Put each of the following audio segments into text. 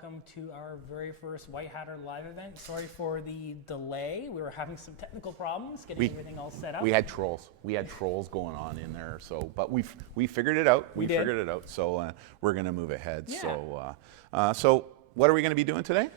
welcome to our very first White Hatter live event. Sorry for the delay. We were having some technical problems getting everything all set up. We had trolls. We had trolls going on in there. So, but we figured it out. We figured it out. So we're going to move ahead. Yeah. So what are we going to be doing today?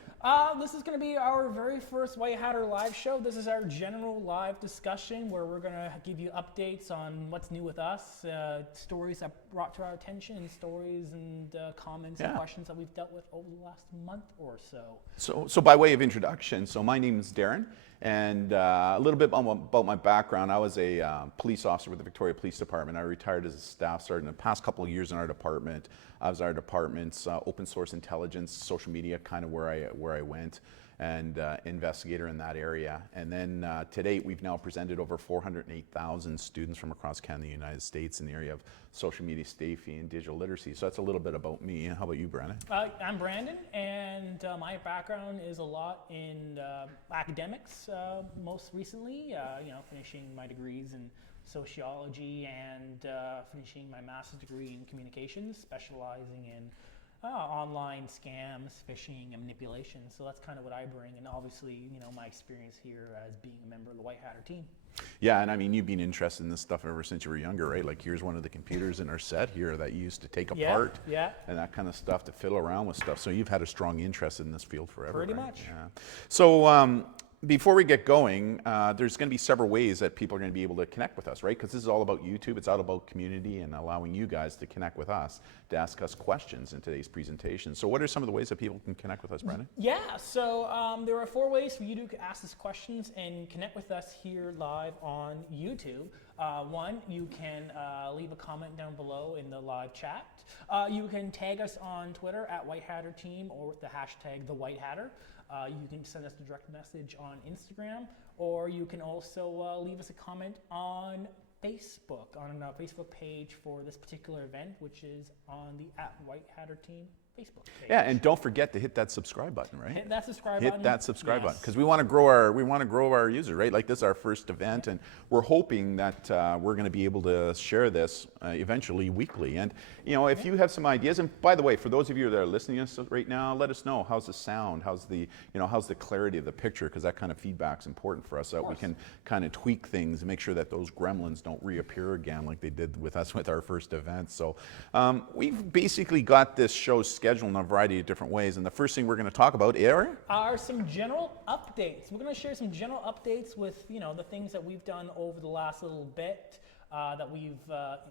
This is going to be our very first White Hatter live show. This is our general live discussion where we're going to give you updates on what's new with us, stories that brought to our attention, and stories and comments and questions that we've dealt with over the last month or so. So by way of introduction, so my name is Darren, and a little bit about my background. I was a police officer with the Victoria Police Department. I retired as a staff sergeant. In the past couple of years in our department, I was our department's open source intelligence, social media, kind of where I went, and investigator in that area. And then to date, we've now presented over 408,000 students from across Canada and the United States in the area of social media safety and digital literacy. So that's a little bit about me. How about you, Brandon? I'm Brandon, and my background is a lot in academics. Most recently, finishing my degrees in sociology and finishing my master's degree in communications, specializing in online scams, phishing, and manipulation. So that's kind of what I bring, and obviously, my experience here as being a member of the White Hatter team. Yeah, and I mean, you've been interested in this stuff ever since you were younger, right? Like, here's one of the computers in our set here that you used to take apart, and that kind of stuff, to fiddle around with stuff. So you've had a strong interest in this field forever. Pretty right? much. Yeah. So before we get going, there's going to be several ways that people are going to be able to connect with us, right? Because this is all about YouTube. It's all about community and allowing you guys to connect with us, to ask us questions in today's presentation. So what are some of the ways that people can connect with us, Brandon? Yeah, so there are 4 ways for you to ask us questions and connect with us here live on YouTube. 1, you can leave a comment down below in the live chat. You can tag us on Twitter at White Hatter Team or with the hashtag #TheWhiteHatter. You can send us a direct message on Instagram, or you can also leave us a comment on Facebook, on a Facebook page for this particular event, which is on the @White Hatter Team Facebook page. Yeah, and don't forget to hit that subscribe button, right? Hit that subscribe button. Hit that subscribe button, Yes. because we want to grow our users, right? Like this is our first event, and we're hoping that we're going to be able to share this eventually weekly. And if you have some ideas, and by the way, for those of you that are listening to us right now, let us know how's the sound, how's the clarity of the picture, because that kind of feedback's important for us, so that we can kind of tweak things and make sure that those gremlins don't reappear again like they did with us with our first event. So we've basically got this show scheduled in a variety of different ways, and the first thing we're going to talk about are some general updates. We're going to share some general updates with the things that we've done over the last little bit that we've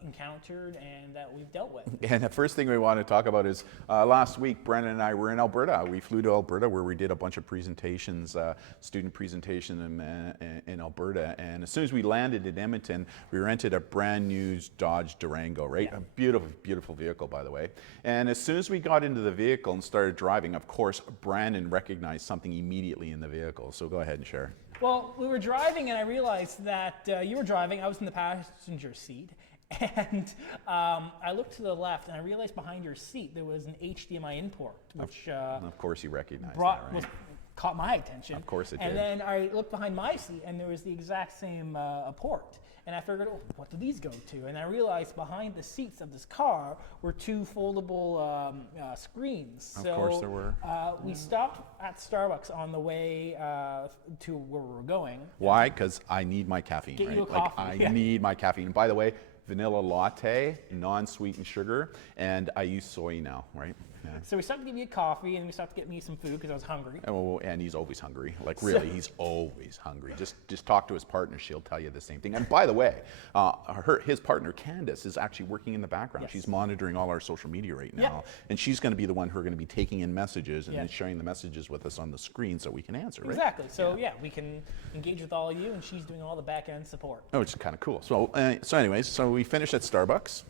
encountered and that we've dealt with. And the first thing we want to talk about is last week, Brendan and I were in Alberta. We flew to Alberta where we did a bunch of presentations, student presentation in Alberta. And as soon as we landed in Edmonton, we rented a brand new Dodge Durango, right? Yeah. A beautiful, beautiful vehicle, by the way. And as soon as we got into the vehicle and started driving, of course, Brandon recognized something immediately in the vehicle. So go ahead and share. Well, we were driving, and I realized that you were driving. I was in the passenger seat, and I looked to the left, and I realized behind your seat there was an HDMI in port, which of course you recognized that, right? Caught my attention. Of course it did. And then I looked behind my seat, and there was the exact same port. And I figured, what do these go to? And I realized behind the seats of this car were two foldable screens. Of course there were. We stopped at Starbucks on the way to where we were going. Why? Because I need my caffeine, Get right? you a coffee. I need my caffeine. And by the way, vanilla latte, non-sweetened sugar, and I use soy now, right? Yeah. So we stopped to give you coffee, and we stopped to get me some food because I was hungry. Oh, and he's always hungry. Like really, he's always hungry. Just talk to his partner; she'll tell you the same thing. And by the way, his partner Candace is actually working in the background. Yes. She's monitoring all our social media right now, and she's going to be the one who are going to be taking in messages and then sharing the messages with us on the screen so we can answer. Right? Exactly. So we can engage with all of you, and she's doing all the back end support. Oh, which is kind of cool. So, anyways, we finished at Starbucks.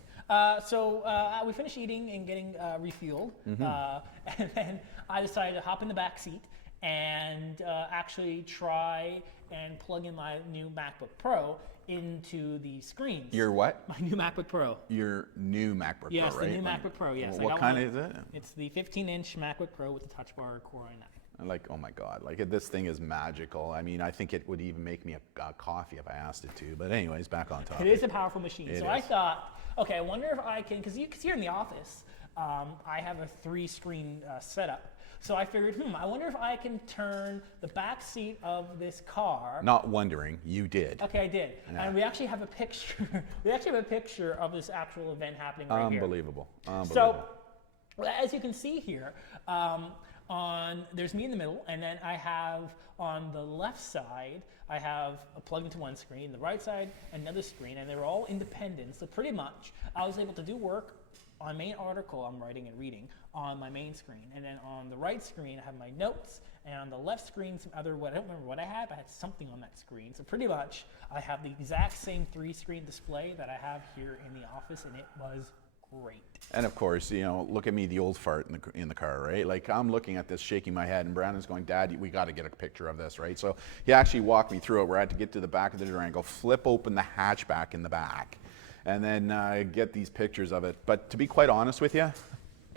We finished eating and getting refueled, and then I decided to hop in the back seat and actually try and plug in my new MacBook Pro into the screens. Your what? My new MacBook Pro. Your new MacBook Pro, right? Yes, the new MacBook Pro, yes. What kind is it? It's the 15-inch MacBook Pro with the Touch Bar Core i9. Like, oh my God, like this thing is magical. I mean, I think it would even make me a coffee if I asked it to. But anyways, back on topic. It is a powerful machine. It so is. I thought, okay, I wonder if I can, because here in the office, I have a 3-screen setup. So I figured, I wonder if I can turn the back seat of this car. Not wondering, you did. Okay, I did. Yeah. And we actually have a picture. We actually have a picture of this actual event happening right here. Unbelievable. So, as you can see here, there's me in the middle, and then I have on the left side, I have a plug into one screen, the right side, another screen, and they're all independent. So pretty much, I was able to do work on main article I'm writing and reading on my main screen. And then on the right screen, I have my notes, and on the left screen, I don't remember what I had, but I had something on that screen. So pretty much, I have the exact same 3-screen display that I have here in the office, and it was great. And of course, look at me, the old fart in the car, right? Like I'm looking at this, shaking my head, and Brandon's going, "Dad, we got to get a picture of this, right?" So he actually walked me through it, where I had to get to the back of the Durango, flip open the hatchback in the back, and then get these pictures of it. But to be quite honest with you,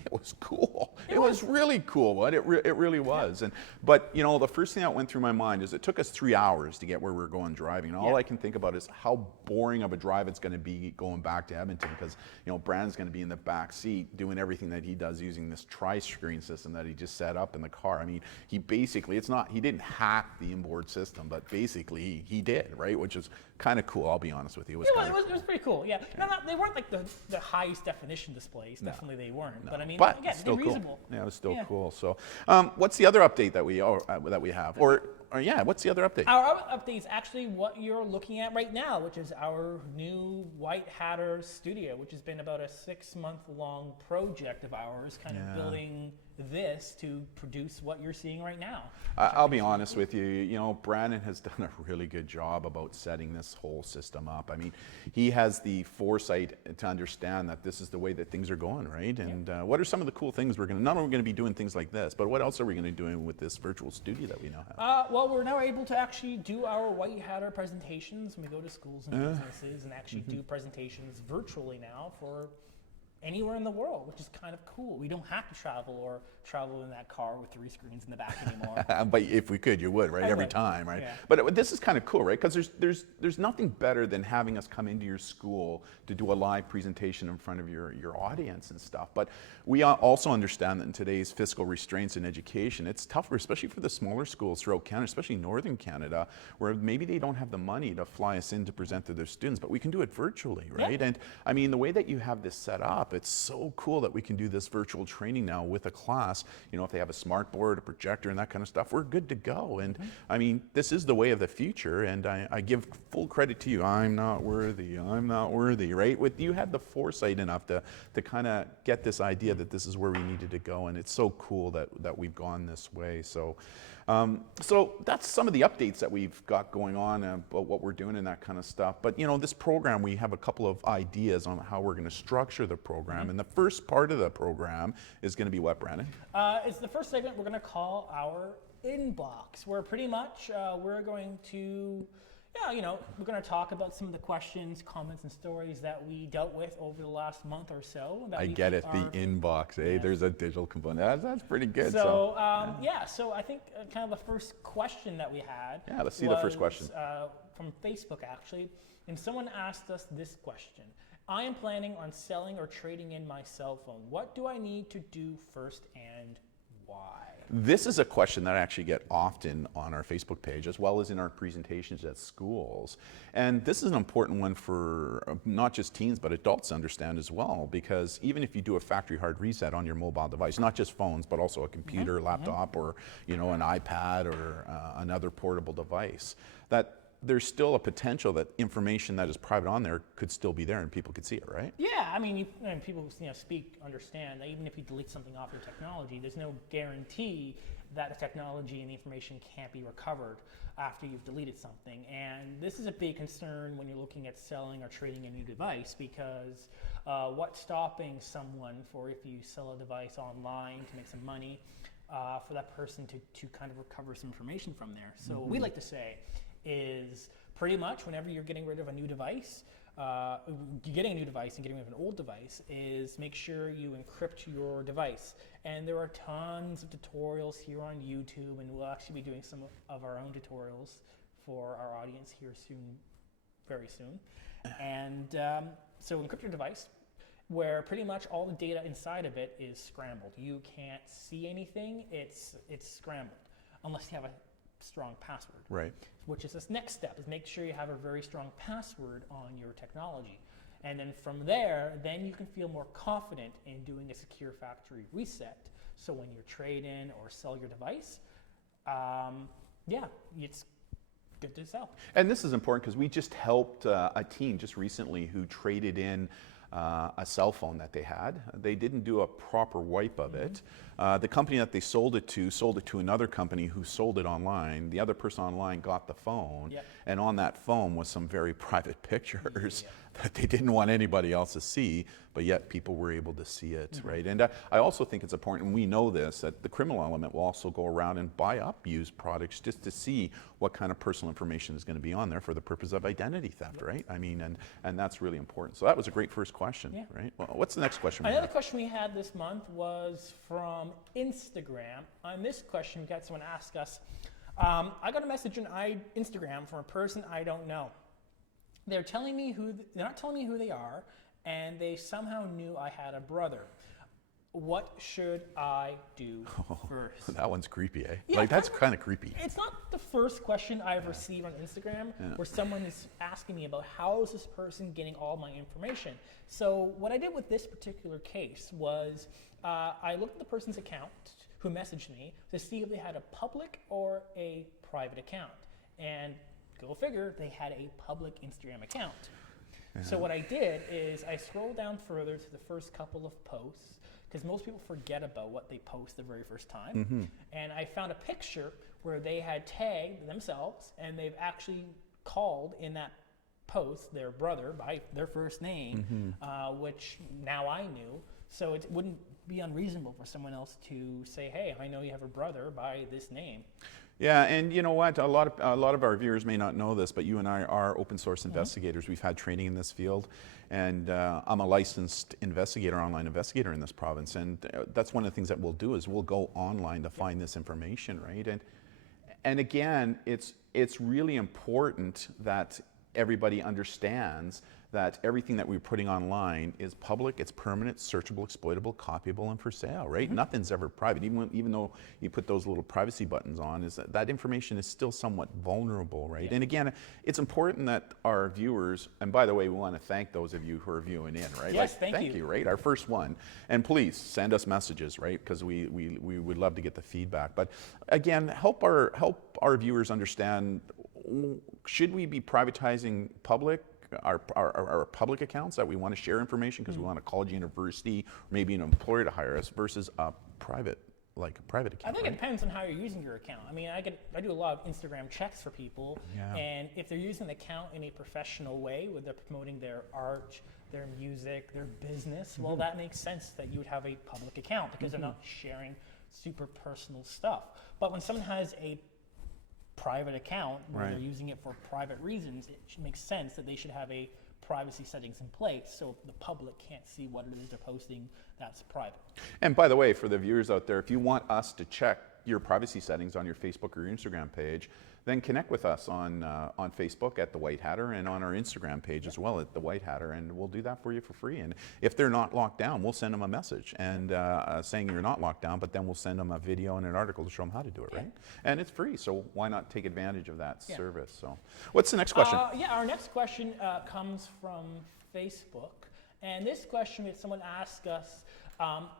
it was cool. It was really cool. What it really was. But the first thing that went through my mind is it took us 3 hours to get where we were going driving, and all I can think about is how boring of a drive it's going to be going back to Edmonton, because Brandon's going to be in the back seat doing everything that he does using this tri-screen system that he just set up in the car. I mean, he basically he didn't hack the inboard system, but basically he did, right? Which is kind of cool. I'll be honest with you. It was pretty cool. Yeah. No, they weren't like the highest definition displays. No. Definitely they weren't. No. But I mean, but again, still they're reasonable. Cool. Yeah, it was still cool. So, what's the other update that we have? What's the other update? Our other update is actually what you're looking at right now, which is our new White Hatter studio, which has been about a 6-month-long project of ours, kind of building this to produce what you're seeing right now. I'll be honest with you, Brandon has done a really good job about setting this whole system up. I mean, he has the foresight to understand that this is the way that things are going, right? And what are some of the cool things not only going to be doing things like this, but what else are we going to be doing with this virtual studio that we now have? Well, we're now able to actually do our White Hatter presentations, and we go to schools and businesses and actually do presentations virtually now for anywhere in the world, which is kind of cool. We don't have to travel in that car with 3 screens in the back anymore. But if we could, you would, right? Every time, right? Yeah. But this is kind of cool, right? Because there's nothing better than having us come into your school to do a live presentation in front of your audience and stuff. But we also understand that in today's fiscal restraints in education, it's tougher, especially for the smaller schools throughout Canada, especially northern Canada, where maybe they don't have the money to fly us in to present to their students, but we can do it virtually, right? Yeah. And I mean, the way that you have this set up, it's so cool that we can do this virtual training now with a class. You know, if they have a smart board, a projector, and that kind of stuff, we're good to go. And I mean, this is the way of the future, and I give full credit to you. I'm not worthy, right? You had the foresight enough to kind of get this idea that this is where we needed to go, and it's so cool that we've gone this way. So that's some of the updates that we've got going on about what we're doing and that kind of stuff. But you know, this program, we have a couple of ideas on how we're going to structure the program. And the first part of the program is going to be what, Brandon? It's the first segment we're going to call our inbox, where pretty much we're going to, we're going to talk about some of the questions, comments, and stories that we dealt with over the last month or so. I get it, the inbox, eh? Yes. There's a digital component. That's pretty good. So I think kind of the first question that we had. Yeah, let's see the first question. From Facebook, actually. And someone asked us this question. I am planning on selling or trading in my cell phone. What do I need to do first and why? This is a question that I actually get often on our Facebook page, as well as in our presentations at schools. And this is an important one for not just teens, but adults to understand as well, because even if you do a factory hard reset on your mobile device, not just phones, but also a computer, laptop, or an iPad or another portable device, that there's still a potential that information that is private on there could still be there and people could see it, right? Yeah, I mean, and people understand that even if you delete something off your technology, there's no guarantee that the technology and the information can't be recovered after you've deleted something. And this is a big concern when you're looking at selling or trading a new device, because what's stopping someone for, if you sell a device online to make some money, for that person to kind of recover some information from there. So what we like to say is pretty much whenever you're getting rid of a new device, getting a new device and getting rid of an old device, is make sure you encrypt your device. And there are tons of tutorials here on YouTube, and we'll actually be doing some of our own tutorials for our audience here very soon. And so encrypt your device, where pretty much all the data inside of it is scrambled. You can't see anything, it's scrambled, unless you have a strong password. Right. Which is this next step, is make sure you have a very strong password on your technology. And then from there, then you can feel more confident in doing a secure factory reset. So when you trade in or sell your device, it's good to sell. And this is important because we just helped a teen just recently who traded in a cell phone that they had. They didn't do a proper wipe of it. The company that they sold it to another company who sold it online. The other person online got the phone, and on that phone was some very private pictures that they didn't want anybody else to see, but yet people were able to see it, right? And I also think it's important, and we know this, that the criminal element will also go around and buy up used products just to see what kind of personal information is going to be on there for the purpose of identity theft, right? I mean, and that's really important. So that was a great first question, right? Well, what's the next question? Another question we had this month was from Instagram. On this question, we got someone ask us, I got a message on Instagram from a person I don't know. They're not telling me who they are, and they somehow knew I had a brother. What should I do first? That one's creepy, eh? Yeah, that's kind of creepy. It's not the first question I've received on Instagram where someone is asking me about how is this person getting all my information. So what I did with this particular case was I looked at the person's account who messaged me to see if they had a public or a private account. And go figure, they had a public Instagram account. So what I did is I scrolled down further to the first couple of posts, because most people forget about what they post the very first time. And I found a picture where they had tagged themselves, and they've actually called in that post their brother by their first name, which now I knew. So it wouldn't be unreasonable for someone else to say, hey, I know you have a brother by this name. Yeah, and you know what? A lot of our viewers may not know this, but you and I are open source investigators. We've had training in this field, and I'm a licensed investigator, online investigator in this province. And that's one of the things that we'll do is we'll go online to find this information, right? And again, it's really important that everybody understands that everything that we're putting online is public, it's permanent, searchable, exploitable, copyable, and for sale, right? Nothing's ever private. Even though you put those little privacy buttons on, is that information is still somewhat vulnerable, right? And again, it's important that our viewers, and by the way, we want to thank those of you who are viewing in, right? Yes, thank you, right? Our first one. And please send us messages, right? Because we would love to get the feedback. But again, help our viewers understand, should we be privatizing our public accounts that we want to share information because we want a college, university, or maybe an employer to hire us versus a private account? I think it depends on how you're using your account. I mean, I do a lot of Instagram checks for people, and if they're using the account in a professional way, where they're promoting their art, their music, their business, well, that makes sense that you would have a public account because they're not sharing super personal stuff. But when someone has a private account where they're using it for private reasons, it makes sense that they should have a privacy settings in place so the public can't see what it is they're posting that's private. And by the way, for the viewers out there, if you want us to check your privacy settings on your Facebook or your Instagram page, then connect with us on Facebook at The White Hatter and on our Instagram page as well at The White Hatter, and we'll do that for you for free. And if they're not locked down, we'll send them a message and saying you're not locked down, but then we'll send them a video and an article to show them how to do it, right? And it's free, so why not take advantage of that service? So, what's the next question? Our next question comes from Facebook, and this question is someone asked us,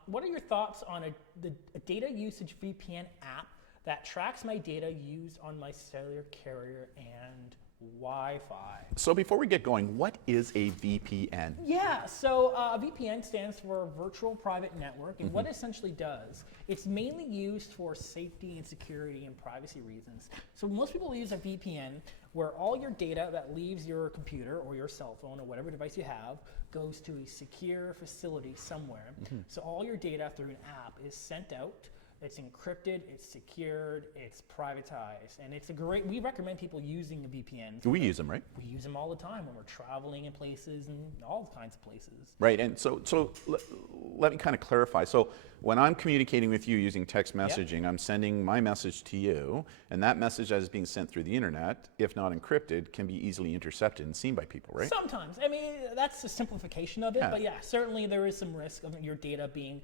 what are your thoughts on a data usage VPN app that tracks my data used on my cellular carrier and Wi-Fi? So before we get going, what is a VPN? Yeah, so a VPN stands for Virtual Private Network, and what it essentially does, it's mainly used for safety and security and privacy reasons. So most people use a VPN where all your data that leaves your computer or your cell phone or whatever device you have goes to a secure facility somewhere. So all your data through an app is sent out. It's encrypted, it's secured, it's privatized, and we recommend people using a VPN. We use them, right? We use them all the time when we're traveling in places and all kinds of places. Right, and so let me kind of clarify. So when I'm communicating with you using text messaging, I'm sending my message to you, and that message that is being sent through the internet, if not encrypted, can be easily intercepted and seen by people, right? Sometimes. I mean, that's a simplification of it, but yeah, certainly there is some risk of your data being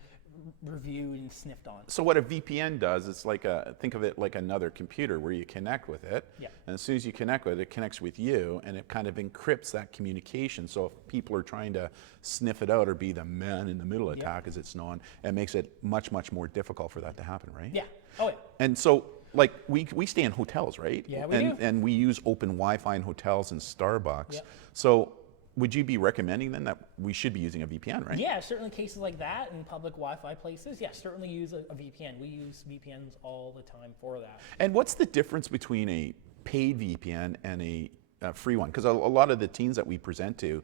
reviewed and sniffed on. So what a VPN does, it's like think of it like another computer where you connect with it, and as soon as you connect with it, it connects with you, and it kind of encrypts that communication. So if people are trying to sniff it out or be the man in the middle attack, as it's known, it makes it much, much more difficult for that to happen, right? Yeah. Oh, yeah. And so, like, we stay in hotels, right? Yeah, we do. And we use open Wi-Fi in hotels and Starbucks. So would you be recommending then that we should be using a VPN, right? Yeah, certainly cases like that in public Wi-Fi places, certainly use a VPN. We use VPNs all the time for that. And what's the difference between a paid VPN and a free one? Because a lot of the teens that we present to,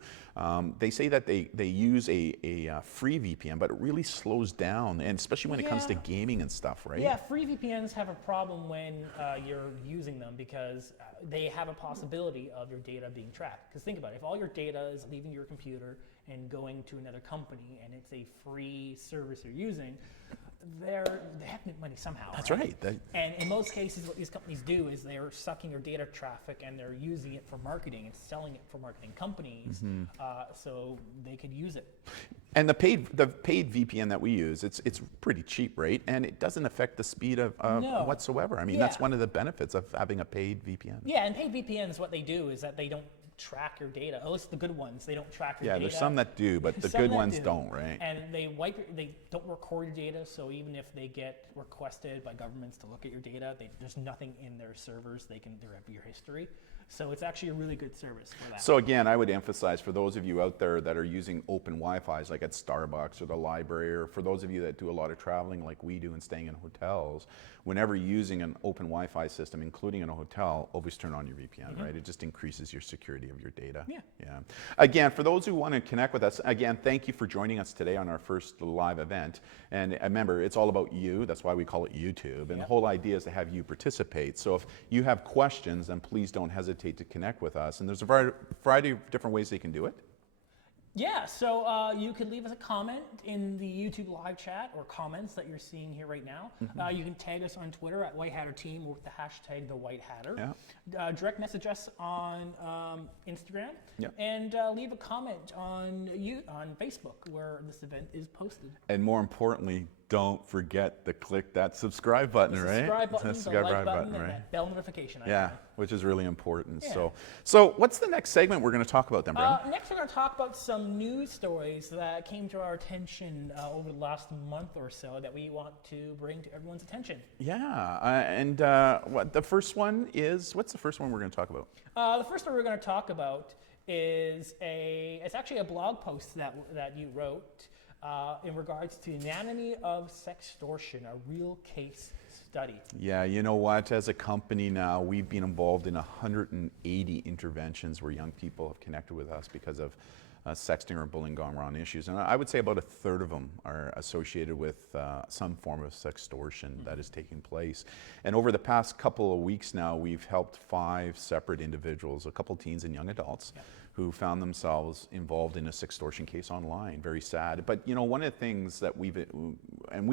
they say that they use a free VPN, but it really slows down, and especially when it comes to gaming and stuff, right? Yeah, free VPNs have a problem when you're using them because they have a possibility of your data being tracked. Because think about it, if all your data is leaving your computer and going to another company and it's a free service you're using, they have to make money somehow. That's right. And in most cases, what these companies do is they're sucking your data traffic and they're using it for marketing and selling it for marketing companies, so they could use it. And the paid VPN that we use, it's pretty cheap, right? And it doesn't affect the speed of whatsoever. I mean, that's one of the benefits of having a paid VPN. Yeah, and paid VPNs, what they do is that they don't track your data. At least the good ones, they don't track your data. Yeah, there's some that do, but the good ones don't, right? And they don't record your data, so even if they get requested by governments to look at your data, there's nothing in their servers. They have your history. So it's actually a really good service for that. So again, I would emphasize for those of you out there that are using open Wi-Fi's like at Starbucks or the library, or for those of you that do a lot of traveling like we do and staying in hotels, whenever using an open Wi-Fi system, including in a hotel, always turn on your VPN, right? It just increases your security integrity of your data. Yeah. Yeah. Again, for those who want to connect with us, again, thank you for joining us today on our first live event. And remember, it's all about you. That's why we call it YouTube. And the whole idea is to have you participate. So if you have questions, then please don't hesitate to connect with us. And there's a variety of different ways they can do it. Yeah, so you can leave us a comment in the YouTube live chat or comments that you're seeing here right now. You can tag us on Twitter at White Hatter Team with the hashtag #TheWhiteHatter. Yeah. Direct message us on Instagram. Yeah. And leave a comment on Facebook where this event is posted. And more importantly, don't forget to click that subscribe button, right? Subscribe button, Subscribe the like button, right? and that bell notification icon. Yeah, which is really important. Yeah. So what's the next segment we're going to talk about then, Brendan? Next, we're going to talk about some news stories that came to our attention over the last month or so that we want to bring to everyone's attention. Yeah, and what's the first one we're going to talk about? The first one we're going to talk about is it's actually a blog post that you wrote in regards to anatomy of sextortion, a real case study. Yeah, you know what? As a company now, we've been involved in 180 interventions where young people have connected with us because of sexting or bullying gone wrong issues. And I would say about a third of them are associated with some form of sextortion that is taking place. And over the past couple of weeks now, we've helped 5 separate individuals, a couple teens and young adults, who found themselves involved in a sextortion case online. Very sad. But you know, one of the things that we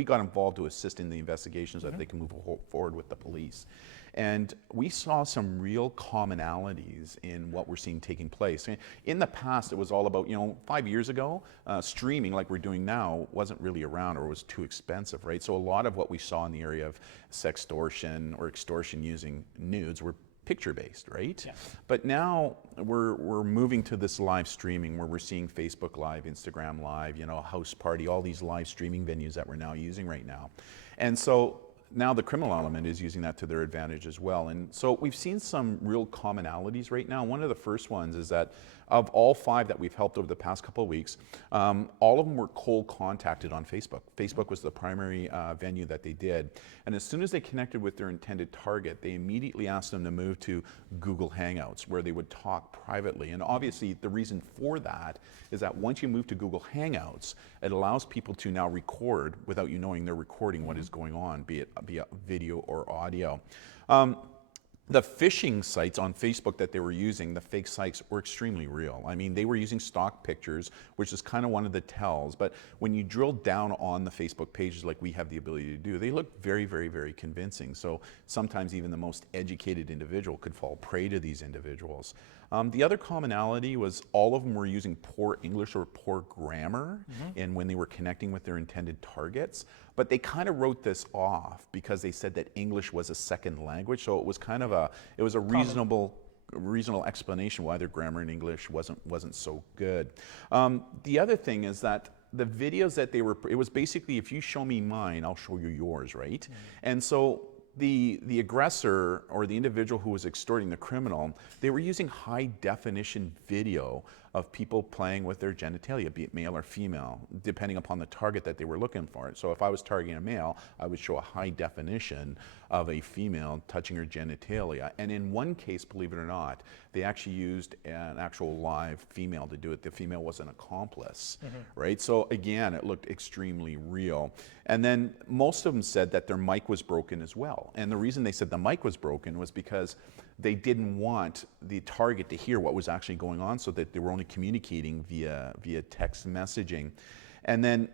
got involved to assist in the investigations so that they can move forward with the police. And we saw some real commonalities in what we're seeing taking place. In the past, it was all about, 5 years ago, streaming like we're doing now wasn't really around or was too expensive, right? So a lot of what we saw in the area of sextortion or extortion using nudes were picture-based, right? Yeah. But now we're moving to this live streaming where we're seeing Facebook Live, Instagram Live, House Party, all these live streaming venues that we're now using right now. And so now the criminal element is using that to their advantage as well. And so we've seen some real commonalities right now. One of the first ones is that of all 5 that we've helped over the past couple of weeks, all of them were cold contacted on Facebook. Facebook was the primary venue that they did. And as soon as they connected with their intended target, they immediately asked them to move to Google Hangouts, where they would talk privately. And obviously, the reason for that is that once you move to Google Hangouts, it allows people to now record without you knowing they're recording what is going on, be it via video or audio. The phishing sites on Facebook that they were using, the fake sites, were extremely real. I mean, they were using stock pictures, which is kind of one of the tells. But when you drill down on the Facebook pages like we have the ability to do, they look very, very, very convincing. So sometimes even the most educated individual could fall prey to these individuals. The other commonality was all of them were using poor English or poor grammar and when they were connecting with their intended targets. But they kind of wrote this off because they said that English was a second language. So it was kind of a reasonable explanation why their grammar in English wasn't so good. The other thing is that the videos that it was basically, if you show me mine, I'll show you yours, right? And so the aggressor or the individual who was extorting the criminal, they were using high definition video of people playing with their genitalia, be it male or female, depending upon the target that they were looking for. So if I was targeting a male, I would show a high definition of a female touching her genitalia. And in one case, believe it or not, they actually used an actual live female to do it. The female was an accomplice, right? So again, it looked extremely real. And then most of them said that their mic was broken as well. And the reason they said the mic was broken was because they didn't want the target to hear what was actually going on, so that they were only communicating via text messaging. And then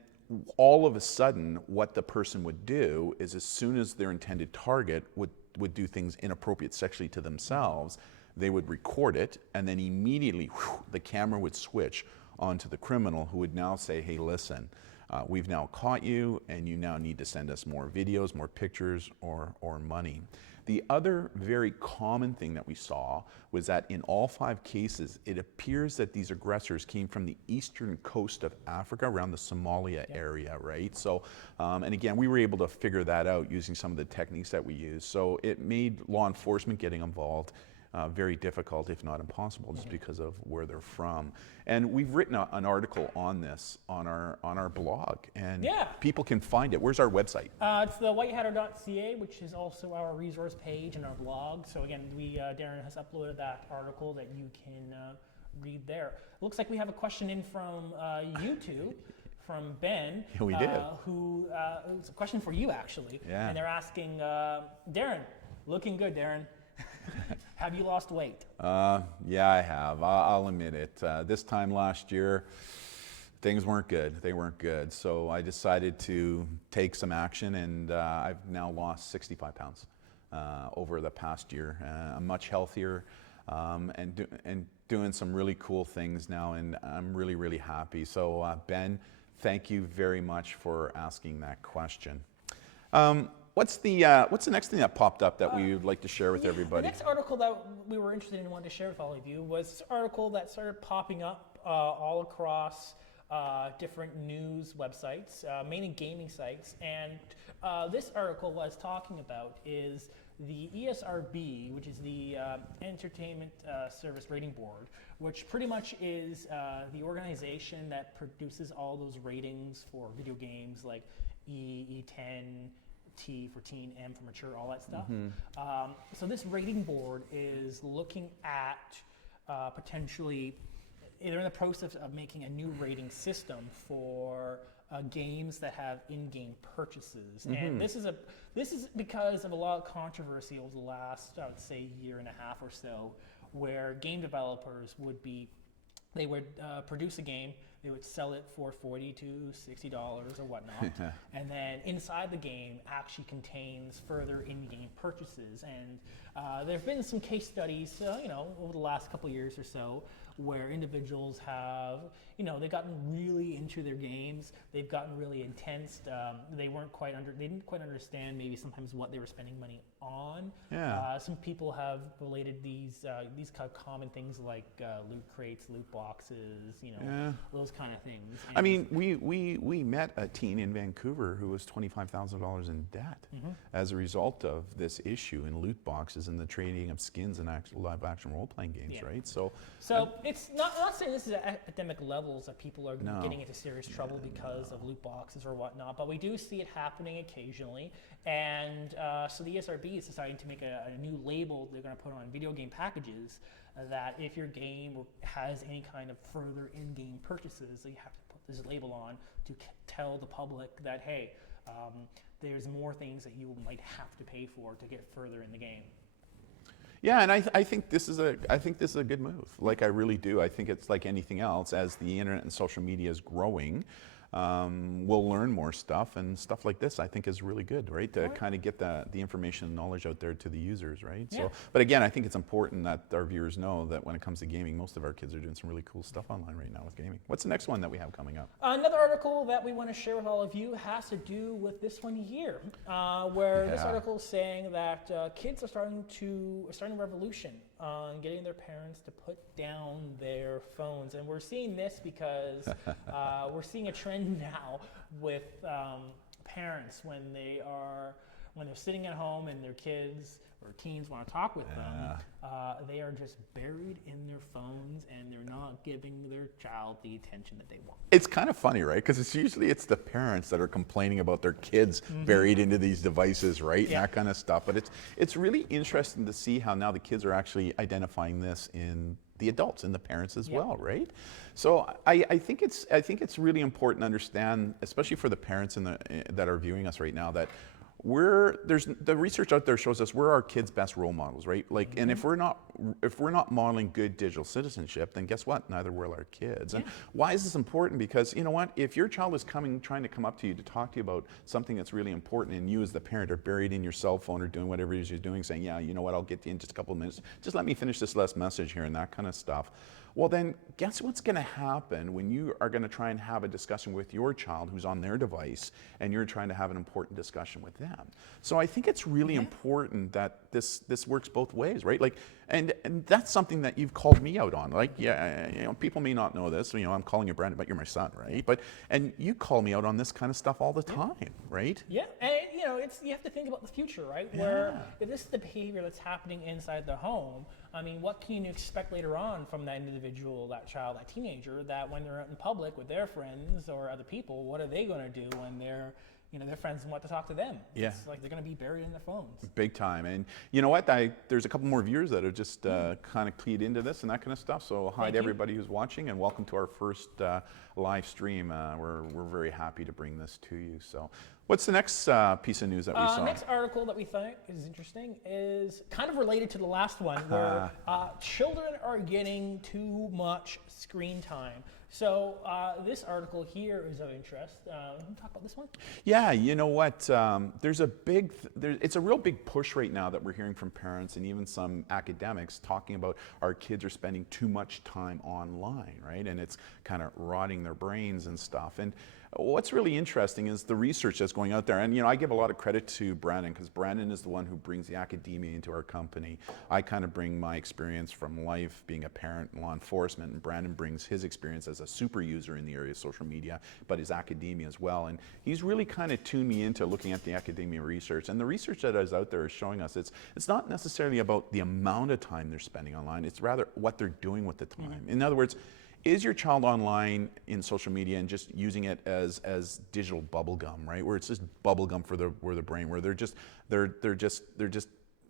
all of a sudden, what the person would do is, as soon as their intended target would do things inappropriate sexually to themselves, they would record it, and then immediately the camera would switch onto the criminal, who would now say, hey, listen, we've now caught you, and you now need to send us more videos, more pictures, or money. The other very common thing that we saw was that in all 5 cases, it appears that these aggressors came from the eastern coast of Africa, around the Somalia area, right? So, and again, we were able to figure that out using some of the techniques that we use. So it made law enforcement getting involved very difficult, if not impossible, just because of where they're from. And we've written an article on this on our blog, and people can find it. Where's our website? It's the whitehatter.ca, which is also our resource page and our blog. So again, Darren has uploaded that article that you can read there. It looks like we have a question in from YouTube. From Ben, Yeah, we did. Who it's a question for you actually, Yeah. and they're asking Darren, looking good, Darren. Have you lost weight? Yeah, I have. I'll admit it. This time last year, things weren't good. They weren't good. So I decided to take some action, and I've now lost 65 pounds over the past year. I'm much healthier and doing some really cool things now, and I'm really, really happy. So Ben, thank you very much for asking that question. What's the next thing that popped up that we would like to share with everybody? The next article that we were interested in and wanted to share with all of you was this article that started popping up all across different news websites, mainly gaming sites. And this article was talking about is the ESRB, which is the Entertainment Service Rating Board, which pretty much is the organization that produces all those ratings for video games like E10, T for teen, M for mature, all that stuff. So this rating board is looking at potentially, they're in the process of making a new rating system for games that have in-game purchases. And this is because of a lot of controversy over the last, I would say, year and a half or so, where game developers would produce a game, they would sell it for $40 to $60 or whatnot, and then inside the game actually contains further in-game purchases. And there have been some case studies, over the last couple of years or so, where individuals have, they've gotten really into their games, they've gotten really intense. They didn't quite understand maybe sometimes what they were spending money on. Some people have related these kind of common things like loot crates, loot boxes, those kind of things. And I mean, we met a teen in Vancouver who was $25,000 in debt as a result of this issue in loot boxes and the trading of skins in live action role-playing games, right? So it's not saying this is at academic levels that people are getting into serious trouble because of loot boxes or whatnot, but we do see it happening occasionally. And so the ESRB is deciding to make a new label they're going to put on video game packages that if your game has any kind of further in-game purchases, you have to put this label on to tell the public that, hey, there's more things that you might have to pay for to get further in the game. Yeah, and I think this is a good move. Like, I really do. I think it's like anything else. As the internet and social media is growing, we'll learn more stuff, and stuff like this I think is really good, right? To kind of get the information and knowledge out there to the users, right? Yeah. So, but again, I think it's important that our viewers know that when it comes to gaming, most of our kids are doing some really cool stuff online right now with gaming. What's the next one that we have coming up? Another article that we want to share with all of you has to do with this one here, where this article is saying that kids are starting a revolution on getting their parents to put down their phones. And we're seeing this because we're seeing a trend now with parents when they're sitting at home and their kids or teens want to talk with them, they are just buried in their phones and they're not giving their child the attention that they want. It's kind of funny, right? Because it's the parents that are complaining about their kids buried into these devices, right? And that kind of stuff. But it's really interesting to see how now the kids are actually identifying this in the adults and the parents as well, right? So I think it's really important to understand, especially for the parents that are viewing us right now, that the research out there shows us we're our kids' best role models, right? Like, and if we're not modeling good digital citizenship, then guess what? Neither will our kids. And why is this important? Because you know what? If your child is trying to come up to you to talk to you about something that's really important, and you as the parent are buried in your cell phone or doing whatever it is you're doing, saying, yeah, you know what? I'll get to you in just a couple of minutes. Just let me finish this last message here and that kind of stuff. Well, then guess what's going to happen when you are going to try and have a discussion with your child who's on their device and you're trying to have an important discussion with them. So I think it's really important that this works both ways, right? Like, and that's something that you've called me out on. Like, people may not know this. I'm calling you Brandon, but you're my son, right? And you call me out on this kind of stuff all the time, right? Yeah, and you know, you have to think about the future, right? Where if this is the behavior that's happening inside the home, I mean, what can you expect later on from that individual, that child, that teenager, that when they're out in public with their friends or other people, what are they going to do when they're, you know, their friends want to talk to them? Yeah. It's like they're going to be buried in their phones. Big time. And you know what? There's a couple more viewers that are just kind of keyed into this and that kind of stuff. So hi to everybody who's watching, and welcome to our first live stream. We're very happy to bring this to you. So what's the next piece of news that we saw? Next article that we thought is interesting is kind of related to the last one, where children are getting too much screen time. So this article here is of interest. Can we talk about this one? Yeah, you know what? There's it's a real big push right now that we're hearing from parents and even some academics talking about our kids are spending too much time online, right? And it's kind of rotting their brains and stuff. And what's really interesting is the research that's going out there. And you know, I give a lot of credit to Brandon, because Brandon is the one who brings the academia into our company. I kind of bring my experience from life, being a parent in law enforcement, and Brandon brings his experience as a super user in the area of social media, but his academia as well. And he's really kind of tuned me into looking at the academia research. And the research that is out there is showing us it's not necessarily about the amount of time they're spending online, it's rather what they're doing with the time. In other words, is your child online in social media and just using it as digital bubble gum, right? Where it's just bubble gum for their brain, where they're just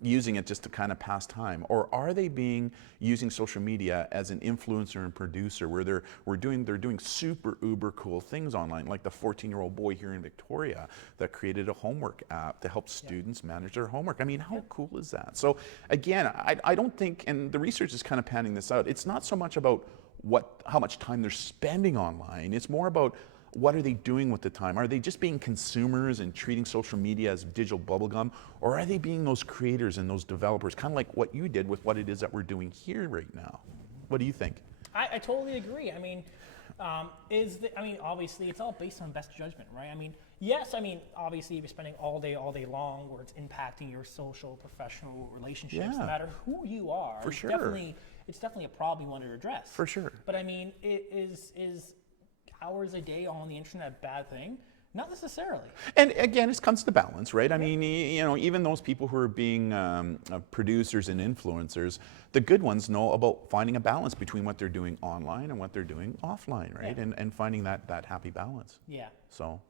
using it just to kind of pass time? Or are they using social media as an influencer and producer, where they're doing super uber cool things online, like the 14-year-old boy here in Victoria that created a homework app to help students manage their homework. I mean, how cool is that? So again, I don't think, and the research is kind of panning this out, it's not so much about how much time they're spending online. It's more about what are they doing with the time? Are they just being consumers and treating social media as digital bubblegum? Or are they being those creators and those developers, kind of like what you did with what it is that we're doing here right now? What do you think? I totally agree. I mean, obviously it's all based on best judgment, right? I mean, yes, obviously if you're spending all day long where it's impacting your social, professional relationships, no matter who you are, for sure. It's definitely a problem you want to address. For sure. But I mean, is hours a day on the internet a bad thing? Not necessarily. And again, it comes to balance, right? I mean, you know, even those people who are being producers and influencers, the good ones know about finding a balance between what they're doing online and what they're doing offline, right? Yeah. And finding that happy balance. Yeah. So,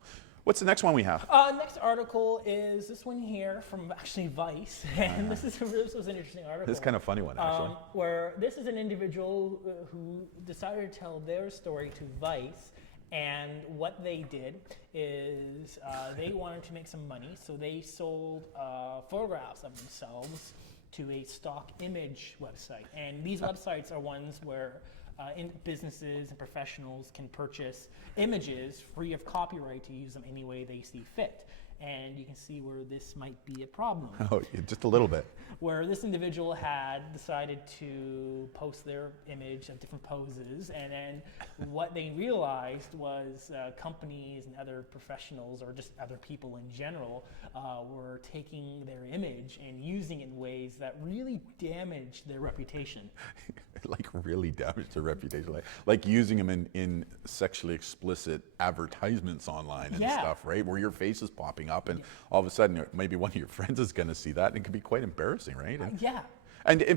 what's the next one we have? Next article is this one here from actually Vice, and this was an interesting article. This is kind of funny one, actually. Where this is an individual who decided to tell their story to Vice. And what they did is they wanted to make some money, so they sold photographs of themselves to a stock image website. And these websites are ones where businesses and professionals can purchase images free of copyright to use them any way they see fit. And you can see where this might be a problem. Oh, just a little bit. Where this individual had decided to post their image of different poses, and then what they realized was companies and other professionals, or just other people in general, were taking their image and using it in ways that really damaged their reputation. Like really damaged their reputation, like using them in sexually explicit advertisements online and stuff, right? Where your face is popping up, and all of a sudden maybe one of your friends is going to see that, and it can be quite embarrassing, right? Yeah.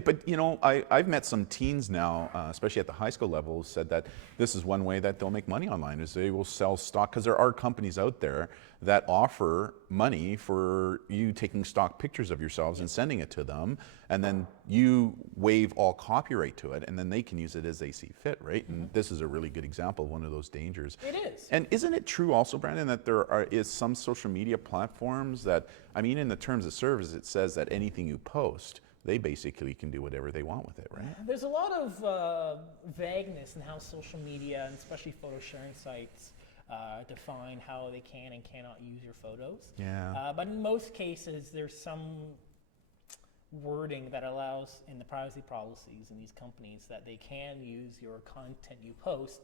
But you know, I've met some teens now, especially at the high school level, who said that this is one way that they'll make money online, is they will sell stock, because there are companies out there that offer money for you taking stock pictures of yourselves and sending it to them, and then you waive all copyright to it, and then they can use it as they see fit, right? And this is a really good example of one of those dangers. It is. And isn't it true also, Brandon, that there is some social media platforms that, I mean, in the terms of service, it says that anything you post, they basically can do whatever they want with it, right? There's a lot of vagueness in how social media, and especially photo sharing sites, define how they can and cannot use your photos. Yeah. But in most cases, there's some wording that allows in the privacy policies in these companies that they can use your content you post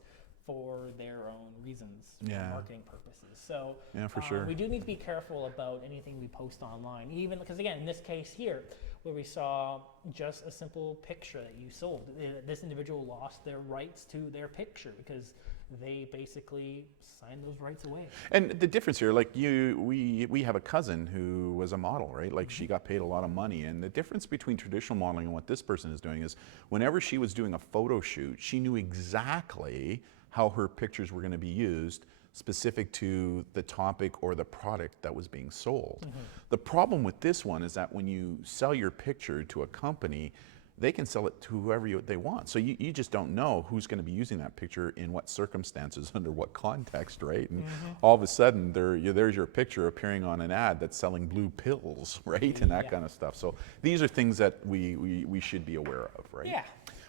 for their own reasons, Yeah. marketing purposes. So Yeah, for sure. we do need to be careful about anything we post online, even because again, in this case here, where we saw just a simple picture that you sold, this individual lost their rights to their picture because they basically signed those rights away. And the difference here, like we have a cousin who was a model, right? Like she got paid a lot of money. And the difference between traditional modeling and what this person is doing is whenever she was doing a photo shoot, she knew exactly how her pictures were going to be used specific to the topic or the product that was being sold. The problem with this one is that when you sell your picture to a company, they can sell it to whoever they want. So you just don't know who's going to be using that picture in what circumstances, under what context, right? And all of a sudden, there's your picture appearing on an ad that's selling blue pills, right? And that kind of stuff. So these are things that we should be aware of, right? Yeah.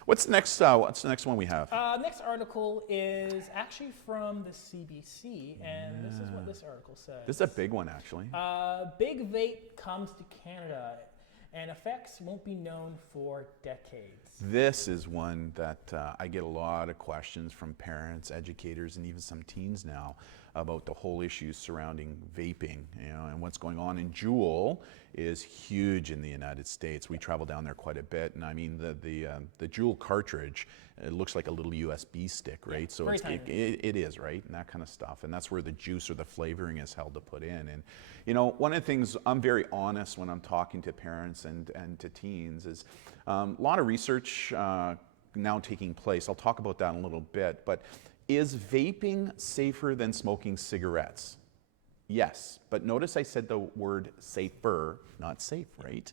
What's the next one we have? Next article is actually from the CBC, and this is what this article says. This is a big one, actually. Big vape comes to Canada, and effects won't be known for decades. This is one that I get a lot of questions from parents, educators, and even some teens now about the whole issue surrounding vaping, and what's going on. And Juul is huge in the United States. We travel down there quite a bit, and I mean the Juul cartridge, it looks like a little USB stick, right? So it is, right, and that kind of stuff. And that's where the juice or the flavoring is held to put in. And one of the things, I'm very honest when I'm talking to parents and to teens, is a lot of research now taking place. I'll talk about that in a little bit, but is vaping safer than smoking cigarettes? Yes, but notice I said the word safer, not safe, right?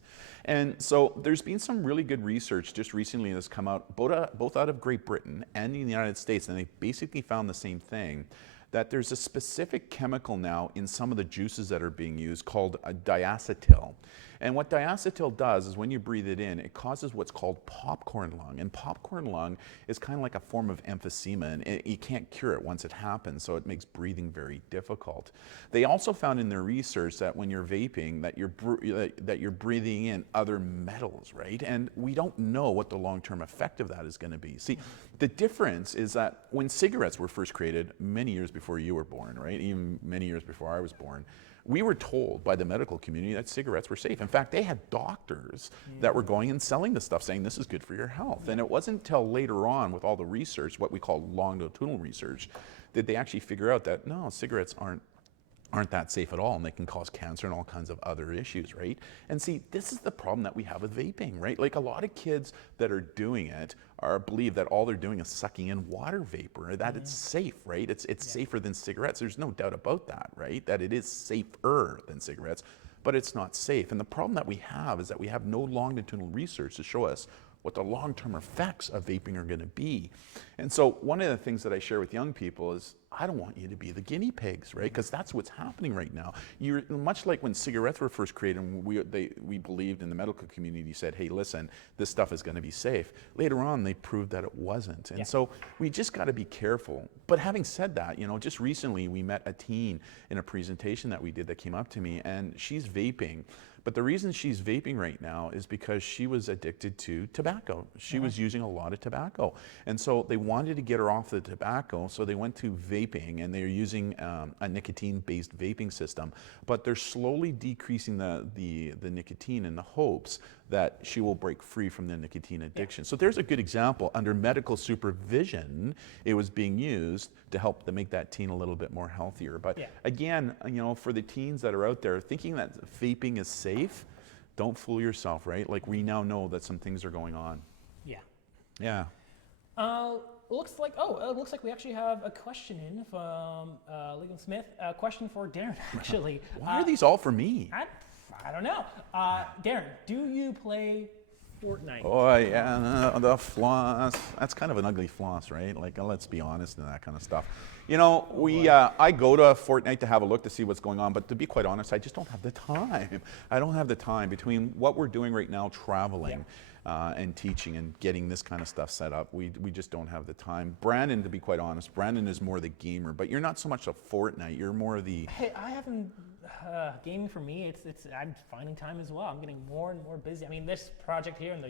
And so there's been some really good research just recently that's come out, both out of Great Britain and in the United States, and they basically found the same thing, that there's a specific chemical now in some of the juices that are being used called a diacetyl. And what diacetyl does is when you breathe it in, it causes what's called popcorn lung. And popcorn lung is kind of like a form of emphysema, and you can't cure it once it happens, so it makes breathing very difficult. They also found in their research that when you're vaping, that you're breathing in other metals, right? And we don't know what the long-term effect of that is going to be. See, the difference is that when cigarettes were first created, many years before you were born, right? Even many years before I was born, we were told by the medical community that cigarettes were safe. In fact, they had doctors that were going and selling the stuff saying this is good for your health. And it wasn't until later on with all the research, what we call longitudinal research, did they actually figure out that no, cigarettes aren't that safe at all, and they can cause cancer and all kinds of other issues, right? And see, this is the problem that we have with vaping, right? Like a lot of kids that are doing it believe that all they're doing is sucking in water vapor, that it's safe, right? It's safer than cigarettes. There's no doubt about that, right? That it is safer than cigarettes, but it's not safe. And the problem that we have is that we have no longitudinal research to show us what the long-term effects of vaping are going to be. And so one of the things that I share with young people is, I don't want you to be the guinea pigs, right? Because that's what's happening right now. You're much like when cigarettes were first created, and we believed in the medical community said, hey, listen, this stuff is going to be safe. Later on, they proved that it wasn't. And so we just got to be careful. But having said that, just recently we met a teen in a presentation that we did that came up to me, and she's vaping. But the reason she's vaping right now is because she was addicted to tobacco. She was using a lot of tobacco. And so they wanted to get her off the tobacco, so they went to vaping, and they're using a nicotine-based vaping system. But they're slowly decreasing the nicotine in the hopes that she will break free from the nicotine addiction. So there's a good example. Under medical supervision, it was being used to help to make that teen a little bit more healthier. But again, for the teens that are out there thinking that vaping is safe, don't fool yourself, right? Like we now know that some things are going on. Yeah. Looks like we actually have a question in from Ligon Smith. A question for Darren, actually. Why are these all for me? I don't know. Darren, do you play Fortnite? Oh yeah, the floss. That's kind of an ugly floss, right? Like, let's be honest and that kind of stuff. I go to Fortnite to have a look to see what's going on, but to be quite honest, I just don't have the time. I don't have the time between what we're doing right now, traveling. And teaching and getting this kind of stuff set up. We just don't have the time. Brandon, to be quite honest, Brandon is more the gamer, but you're not so much a Fortnite. You're more the... Hey, I haven't... gaming for me, I'm finding time as well. I'm getting more and more busy. I mean, this project here in the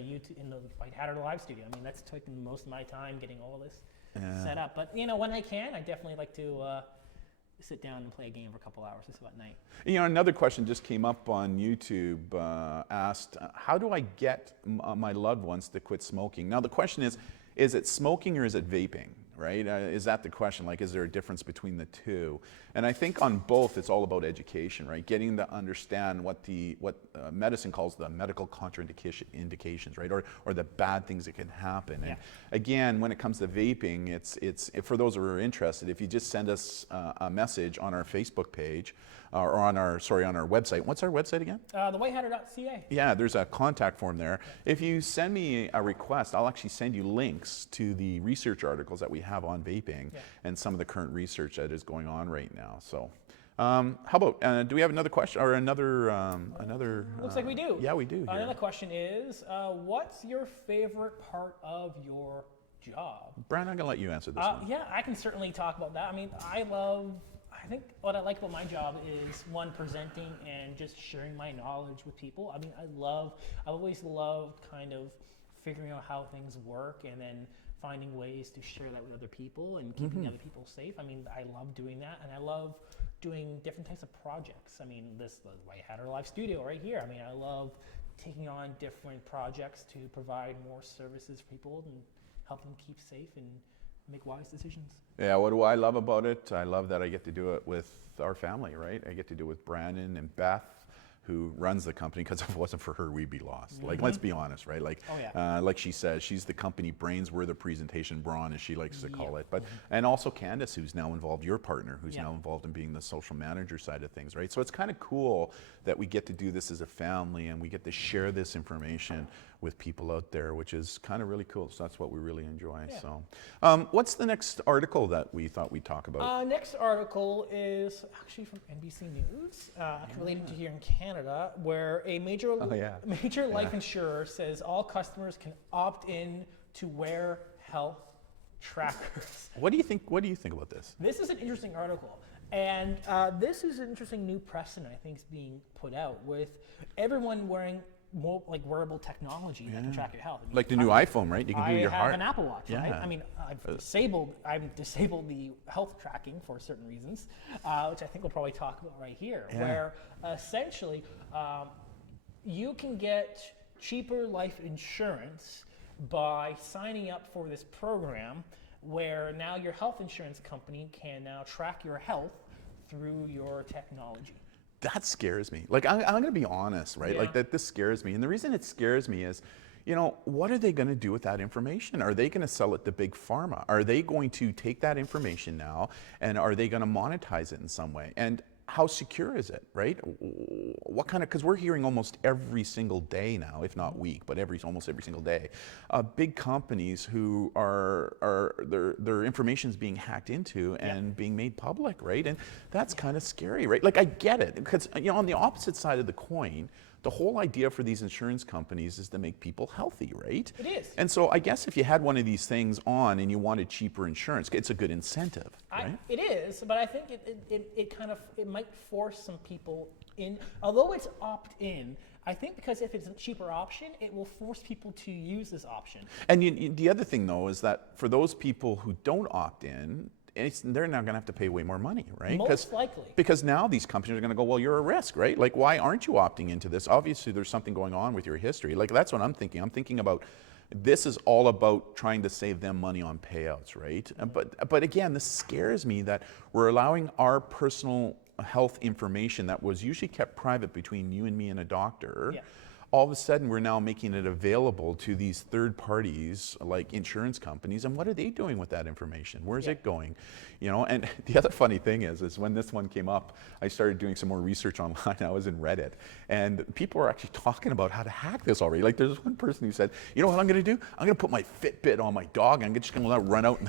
White Hatter Live Studio, I mean, that's taking most of my time getting all of this set up. But, you know, when I can, I definitely like to sit down and play a game for a couple hours just about night. You know, another question just came up on YouTube, asked, how do I get my loved ones to quit smoking? Now the question is it smoking or is it vaping, right? Is that the question? Like, is there a difference between the two? And I think on both, it's all about education, right? Getting to understand what medicine calls the medical contraindications, right? Or the bad things that can happen. Yeah. And again, when it comes to vaping, it's for those who are interested, if you just send us a message on our Facebook page, or on our website. What's our website again? Thewhitehatter.ca. Yeah, there's a contact form there. If you send me a request, I'll actually send you links to the research articles that we have on vaping and some of the current research that is going on right now. So, how about, do we have another question or another? Looks like we do. Yeah, we do. Another question is, what's your favorite part of your job? Brian, I'm going to let you answer this one. Yeah, I can certainly talk about that. I mean, I think what I like about my job is, one, presenting and just sharing my knowledge with people. I mean, I've always loved kind of figuring out how things work and then finding ways to share that with other people and keeping other people safe. I mean, I love doing that, and I love doing different types of projects. I mean, the White Hatter Live Studio right here. I mean, I love taking on different projects to provide more services for people and help them keep safe and make wise decisions. Yeah, what do I love about it? I love that I get to do it with our family, right? I get to do it with Brandon and Beth, who runs the company, because if it wasn't for her, we'd be lost. Like, let's be honest, right? Like, like she says, she's the company brains, we're the presentation brawn, as she likes to call it. But and also Candace, who's now involved, your partner, who's now involved in being the social manager side of things, right? So it's kind of cool that we get to do this as a family and we get to share this information with people out there, which is kind of really cool. So that's what we really enjoy. So, what's the next article that we thought we'd talk about? Next article is actually from NBC News, related to here in Canada, where a major life insurer says all customers can opt in to wear health trackers. What do you think? What do you think about this? This is an interesting article, and this is an interesting new precedent I think is being put out with everyone wearing more like wearable technology that can track your health. I mean, Like the new iPhone, right? You can do your heart. I have an Apple Watch, right? I mean, I've disabled the health tracking for certain reasons, which I think we'll probably talk about right here, where essentially you can get cheaper life insurance by signing up for this program where now your health insurance company can now track your health through your technology. That scares me. Like, I'm going to be honest, right? Like, this scares me. And the reason it scares me is, you know, what are they going to do with that information? Are they going to sell it to big pharma? Are they going to take that information now and are they going to monetize it in some way? And how secure is it, right? What kind of, because we're hearing almost every single day now, if not week, but almost every single day, big companies who their information is being hacked into and being made public, right? And that's kind of scary, right? Like, I get it, because, you know, on the opposite side of the coin, the whole idea for these insurance companies is to make people healthy, right? It is. And so I guess if you had one of these things on and you wanted cheaper insurance, it's a good incentive, right? It is, but I think it might force some people in. Although it's opt-in, I think because if it's a cheaper option, it will force people to use this option. And the other thing, though, is that for those people who don't opt in, they're now going to have to pay way more money, right? Most likely. Because now these companies are going to go, well, you're a risk, right? Like, why aren't you opting into this? Obviously, there's something going on with your history. Like, that's what I'm thinking. I'm thinking about, this is all about trying to save them money on payouts, right? But again, this scares me that we're allowing our personal health information that was usually kept private between you and me and a doctor. All of a sudden, we're now making it available to these third parties, like insurance companies. And what are they doing with that information? Where's it going? You know, and the other funny thing is when this one came up, I started doing some more research online. I was in Reddit, and people are actually talking about how to hack this already. Like, there's one person who said, you know what I'm going to do? I'm going to put my Fitbit on my dog. I'm just going to let it run out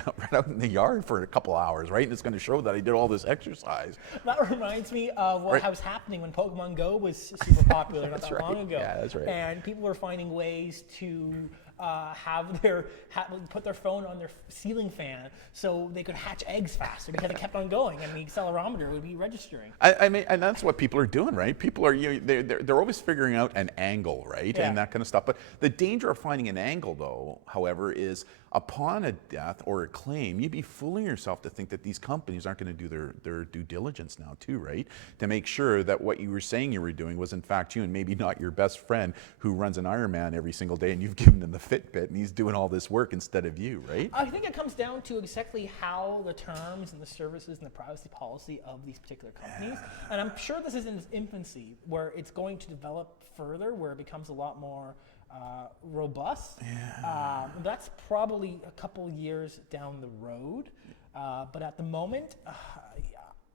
in the yard for a couple hours, right? And it's going to show that I did all this exercise. That reminds me of what was happening when Pokemon Go was super popular not that long ago. Yeah, that's right. And people were finding ways to put their phone on their ceiling fan so they could hatch eggs faster because it kept on going and the accelerometer would be registering. I mean, and that's what people are doing, right? People are, they're always figuring out an angle, right? And that kind of stuff. But the danger of finding an angle, though, however, is upon a death or a claim, you'd be fooling yourself to think that these companies aren't going to do their due diligence now too, right? To make sure that what you were saying you were doing was in fact you, and maybe not your best friend who runs an Ironman every single day and you've given him the Fitbit and he's doing all this work instead of you, right? I think it comes down to exactly how the terms and the services and the privacy policy of these particular companies, and I'm sure this is in its infancy, where it's going to develop further, where it becomes a lot more robust. That's probably a couple years down the road, but at the moment,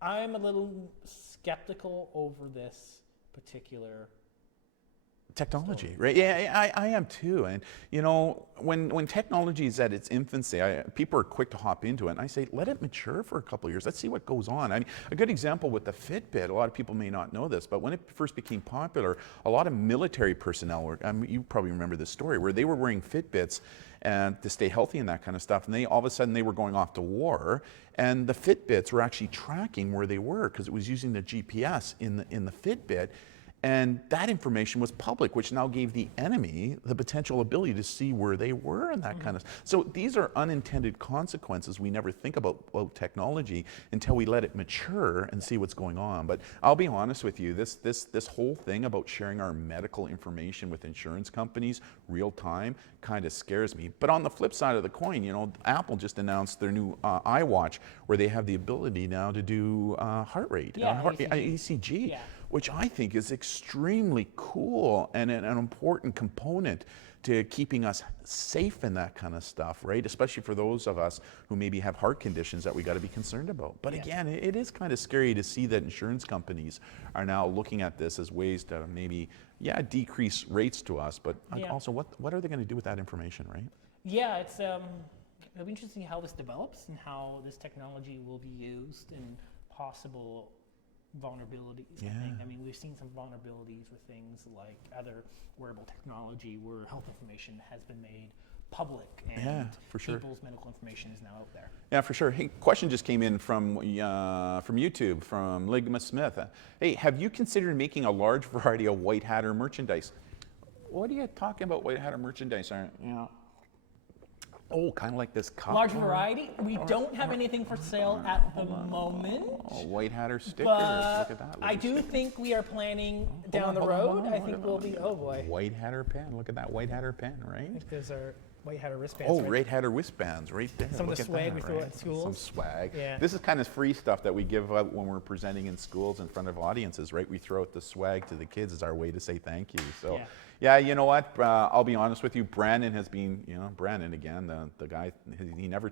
I'm a little skeptical over this particular technology, right? Yeah, I am too. And you know, when technology is at its infancy, people are quick to hop into it. And I say, let it mature for a couple of years. Let's see what goes on. I mean, a good example with the Fitbit, a lot of people may not know this, but when it first became popular, a lot of military personnel were, you probably remember this story, where they were wearing Fitbits and to stay healthy and that kind of stuff. And they all of a sudden they were going off to war, and the Fitbits were actually tracking where they were because it was using the GPS in the Fitbit. And that information was public, which now gave the enemy the potential ability to see where they were and that kind of. So these are unintended consequences we never think about technology until we let it mature and see what's going on. But I'll be honest with you, this whole thing about sharing our medical information with insurance companies real time kind of scares me. But on the flip side of the coin, you know, Apple just announced their new iWatch, where they have the ability now to do heart rate, ECG. Yeah. Which I think is extremely cool and an important component to keeping us safe in that kind of stuff, right? Especially for those of us who maybe have heart conditions that we got to be concerned about. But again, it is kind of scary to see that insurance companies are now looking at this as ways to maybe, decrease rates to us, but also what are they going to do with that information, right? Yeah, it'll be interesting how this develops and how this technology will be used in possible vulnerabilities. I mean, we've seen some vulnerabilities with things like other wearable technology where health information has been made public and people's medical information is now out there. Yeah, for sure. Hey, question just came in from YouTube, from Ligma Smith. Hey, have you considered making a large variety of White Hatter merchandise? What are you talking about, White Hatter merchandise? Oh, kind of like this cup. Large variety. We don't have anything for sale at the moment. Oh, White Hatter stickers. But look at that. I do think we are planning down the road. I think we'll be, oh boy. White Hatter pen. Look at that White Hatter pen, right? I think those are White Hatter wristbands. Oh, White Hatter wristbands right there. Some of the swag we throw right? at schools. Some swag. Yeah. This is kind of free stuff that we give out when we're presenting in schools in front of audiences, right? We throw out the swag to the kids as our way to say thank you. So. Yeah, you know what? I'll be honest with you. Brandon has been, Brandon again, the guy, he never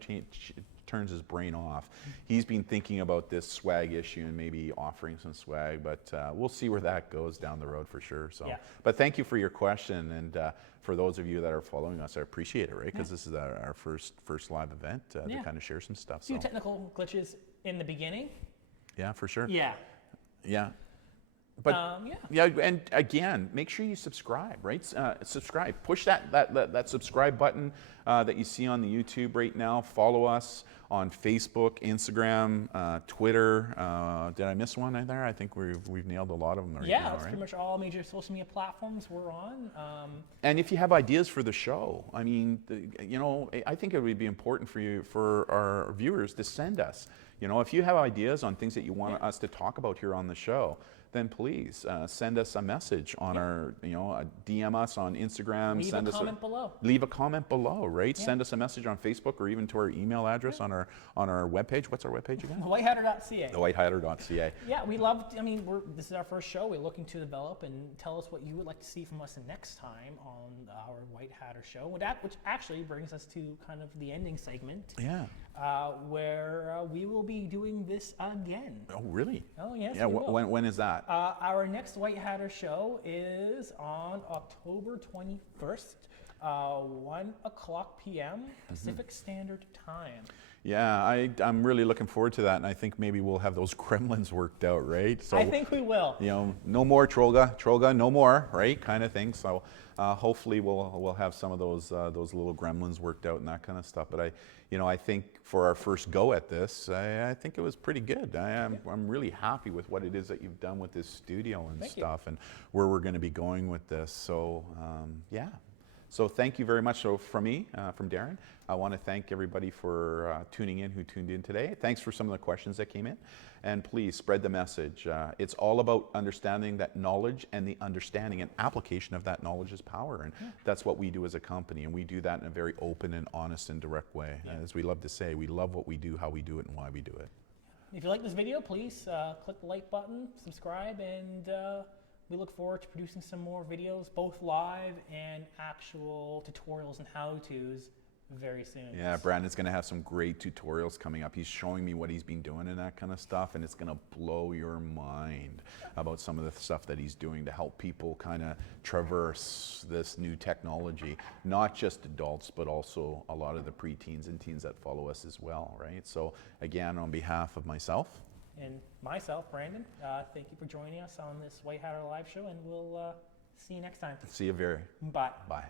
turns his brain off. He's been thinking about this swag issue and maybe offering some swag, but we'll see where that goes down the road for sure. So, but thank you for your question, and for those of you that are following us, I appreciate it, right? Because this is our first live event to kind of share some stuff. A few technical glitches in the beginning. Yeah, for sure. Yeah. But and again, make sure you subscribe, right? Subscribe. Push that subscribe button that you see on the YouTube right now. Follow us on Facebook, Instagram, Twitter. Did I miss one there? I think we've nailed a lot of them. Yeah, that's pretty much all major social media platforms we're on. And if you have ideas for the show, I mean, I think it would be important for our viewers to send us. If you have ideas on things that you want us to talk about here on the show, then please send us a message on our, DM us on Instagram. Leave a comment below. Leave a comment below, right? Send us a message on Facebook or even to our email address on our webpage. What's our webpage again? Whitehatter.ca. Whitehatter.ca. Yeah, this is our first show. We're looking to develop and tell us what you would like to see from us next time on our White Hatter show, which actually brings us to kind of the ending segment. Yeah. Where we will be doing this again. Oh, really? Oh, yes. Yeah. When is that? Our next White Hatter show is on October 21st, 1:00 p.m. Pacific Standard Time. Yeah, I'm really looking forward to that, and I think maybe we'll have those gremlins worked out, right? So I think we will. No more Troga, no more, right? Kind of thing. So hopefully we'll have some of those little gremlins worked out and that kind of stuff. But I think for our first go at this, I think it was pretty good. I'm really happy with what it is that you've done with this studio and stuff, and where we're going to be going with this. So yeah. So thank you very much. So from me, from Darren, I want to thank everybody for tuning in who tuned in today. Thanks for some of the questions that came in. And please spread the message. It's all about understanding that knowledge, and the understanding and application of that knowledge is power. And that's what we do as a company. And we do that in a very open and honest and direct way. As we love to say, we love what we do, how we do it, and why we do it. If you like this video, please click the like button, subscribe, and we look forward to producing some more videos, both live and actual tutorials and how-tos very soon. Yeah, Brandon's going to have some great tutorials coming up. He's showing me what he's been doing and that kind of stuff, and it's going to blow your mind about some of the stuff that he's doing to help people kind of traverse this new technology. Not just adults, but also a lot of the preteens and teens that follow us as well, right? So again, on behalf of myself, and myself, Brandon, thank you for joining us on this White Hatter Live show, and we'll see you next time. See you very. Bye. Bye.